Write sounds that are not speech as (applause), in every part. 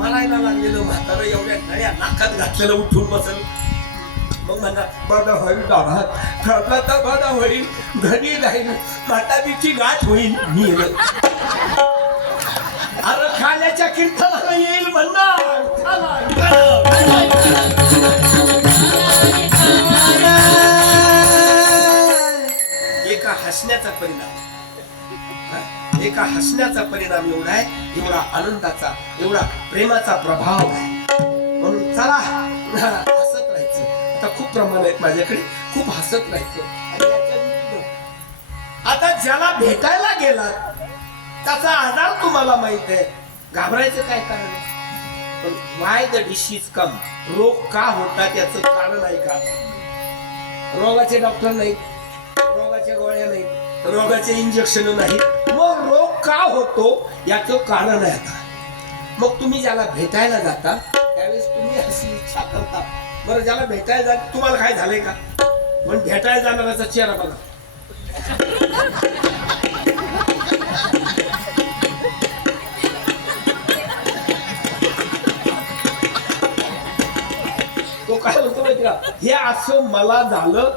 मरायला लागलेलं म्हातारं एवढ्या गड्या नाकात घातलेलं उठून बसल मग म्हणा बडा होईल गावात. ठरला तर बडा होईल. घरी जाईल. म्हातारीची गाठ होईल. मी अरे खाण्याच्या कीर्तनाला येईल म्हणणार. एका हसण्याचा परिणाम. म्हणजे एका हसण्याचा परिणाम एवढा आहे एवढा आनंदाचा एवढा प्रेमाचा प्रभाव आहे. म्हणून चला हसत राहायचं. आता खूप प्रमाण आहेत माझ्याकडे खूप हसत राहायचं. आता ज्याला भेटायला गेला त्याचा आजार तुम्हाला माहीत आहे. घाबरायचं काय कारण पण वाय द डिसीज कम रोग का होतात त्याच कारण आहे का? रोगाचे डॉक्टर नाहीत रोगाच्या गोळ्या नाहीत रोगाचे इंजेक्शन नाहीत का होतो याचं कारण आहे आता. मग तुम्ही ज्याला भेटायला जाता त्यावेळेस तुम्ही अशी इच्छा करता. बरं ज्याला भेटायला जा तुम्हाला काय झालंय का? पण भेटायला जाणाऱ्याचा चेहरा बघा. तो काय म्हणतो माहिती का? हे असं मला झालं.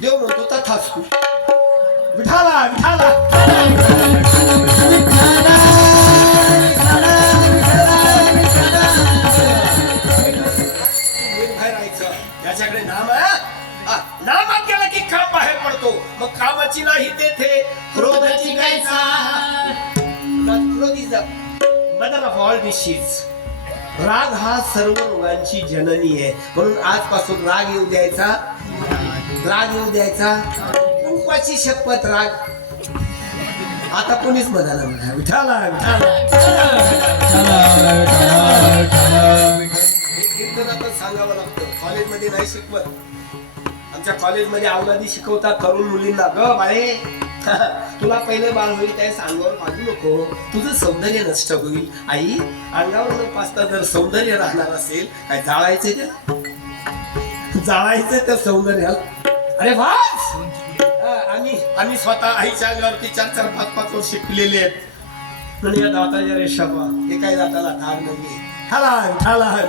देव म्हणतो तथास्तु. विठाला विठाला. राहायचं. याच्याकडे नाम आहे हा, नामात गेला की का बाहेर पडतो? मग कामाची नाही तेथे क्रोधाची काय मदर ऑफ ऑल डिशीज राग हा सर्व रोगांची जननी आहे. म्हणून आजपासून राग येऊ द्यायचा. राग येऊ द्यायचा. कुंकवाची शपथ राग. आता कोणीच म्हणाला म्हणा विठाला विठाला कीर्तन आता सांगावं लागतं. कॉलेजमध्ये नाही शिकवत. आमच्या कॉलेजमध्ये अवलादी शिकवतात तरुण मुलींना. ग बाळे. (laughs) तुला पहिलं बाळ होईल त्या अंगावर मागू नको. तुझं सौंदर्य नष्ट होईल. आई अंगावर न पाचता जर सौंदर्य राहणार असेल काय जाळायचं त्या जाळायचं त्या सौंदर्याला. अरे वास आम्ही आम्ही स्वतः आईच्या अंगावरती चार चार पाच पाच वर्ष पिलेले आहेत. पण या दाताच्या रेषा पहा हे काय दाताला धार नाहीये. हलान हलान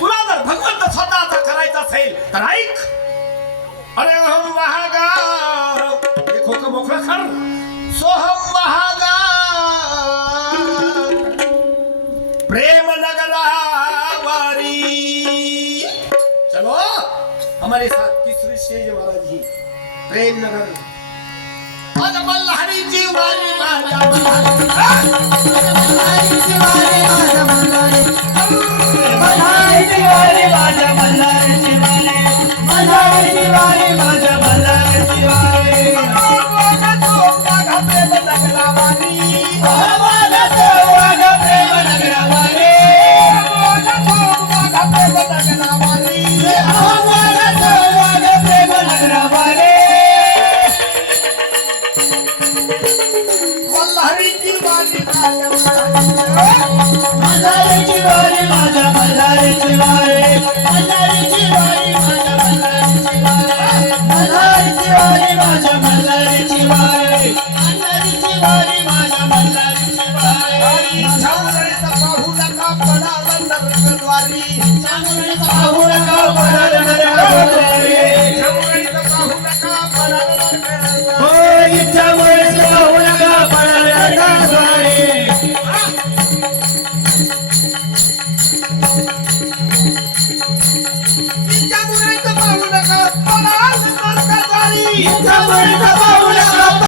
तुला जर भगवंत स्वतःचा करायचा असेल तर ऐक. अरे हमारे साथ तीसरी स्टेज महाराज जी। प्रेम नगर माझा मल्हारीची वारी माझा चांगल्याचा पाहू नका पडाला नरकद्वारी चांगल्याचा पाहू नका पडाला नरकद्वारी Jabulita Paula, Paula, Paula, Paula, Paula, Paula, Paula,